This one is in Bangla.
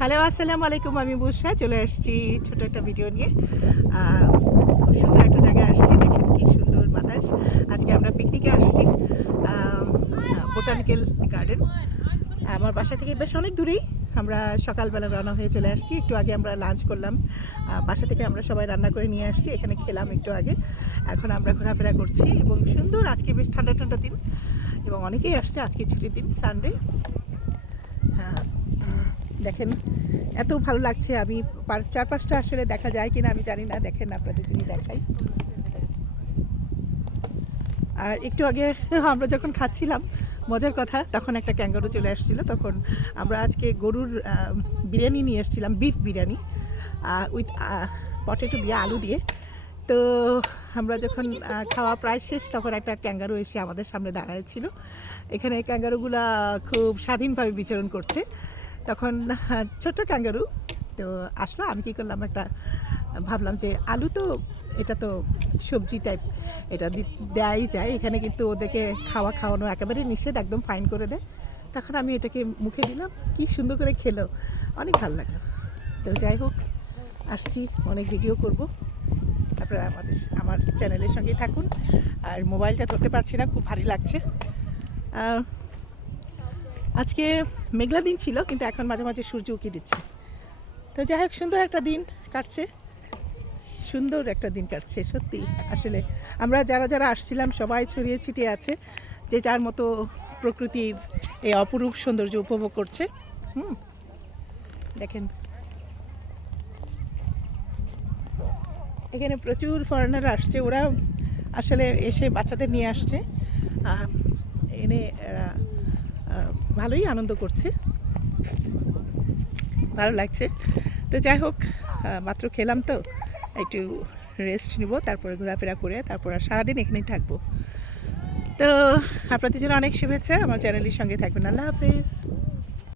হ্যালো, আসসালামু আলাইকুম। আমি বুশরা চলে আসছি ছোট একটা ভিডিও নিয়ে। খুব সুন্দর একটা জায়গায় আসছি। দেখেন কি সুন্দর বাতাস। আজকে আমরা পিকনিকে আসছি বোটানিক্যাল গার্ডেন। আমার বাসা থেকে বেশ অনেক দূরেই। আমরা সকালবেলা রওনা হয়ে চলে আসছি। একটু আগে আমরা লাঞ্চ করলাম। বাসা থেকে আমরা সবাই রান্না করে নিয়ে আসছি, এখানে খেলাম একটু আগে। এখন আমরা ঘোরাফেরা করছি এবং সুন্দর, আজকে বেশ ঠান্ডা ঠান্ডা দিন এবং অনেকেই আসছে। আজকে ছুটির দিন, সানডে। হ্যাঁ, দেখেন এত ভালো লাগছে। আমি চারপাশটা আসলে দেখা যায় কিনা আমি জানি না, দেখেন আপনাদের যদি দেখাই। আর একটু আগে আমরা যখন খাচ্ছিলাম, মজার কথা, তখন একটা ক্যাঙ্গারু চলে আসছিল। তখন আমরা আজকে গরুর বিরিয়ানি নিয়ে এসেছিলাম, বিফ বিরিয়ানি উইথ পটেটো দিয়ে, আলু দিয়ে। তো আমরা যখন খাওয়া প্রায় শেষ, তখন একটা ক্যাঙ্গারু এসে আমাদের সামনে দাঁড়ায়ছিল। এখানে ক্যাঙ্গারুগুলা খুব স্বাধীনভাবে বিচরণ করছে। তখন ছোট্ট ক্যাঙ্গারু তো আসলো। আমি কী করলাম, একটা ভাবলাম যে আলু তো, এটা তো সবজি টাইপ, এটা দেয়াই যায় এখানে, কিন্তু ওদেরকে খাওয়ানো একেবারে নিষেধ, একদম ফাইন করে দেয়। তখন আমি এটাকে মুখে দিলাম, কি সুন্দর করে খেলো, অনেক ভালো লাগলো। তো যাই হোক, আসছি, অনেক ভিডিও করব। আপনারা আমার চ্যানেলের সঙ্গেই থাকুন। আর মোবাইলটা ধরতে পারছি না, খুব ভারী লাগছে। আজকে মেঘলা দিন ছিল, কিন্তু এখন মাঝে মাঝে সূর্য উঁকি দিচ্ছে। তো যাই হোক, সুন্দর একটা দিন কাটছে, সুন্দর একটা দিন কাটছে সত্যি। আসলে আমরা যারা যারা আসছিলাম সবাই ছড়িয়ে ছিটিয়ে আছে, যে যার মতো প্রকৃতির এই অপরূপ সৌন্দর্য উপভোগ করছে। দেখেন, এখানে প্রচুর ফরেনার আসছে। ওরা আসলে এসে বাচ্চাদের নিয়ে আসছে, এনে এরা ভালোই আনন্দ করছে, ভালো লাগছে। তো যাই হোক, মাত্র খেলাম তো, একটু রেস্ট নিব, তারপরে ঘোরাফেরা করে তারপর আর সারাদিন এখানেই থাকবো। তো আপনাদের জন্য অনেক শুভেচ্ছা, আমার চ্যানেলের সঙ্গে থাকবেন। আল্লাহ হাফেজ।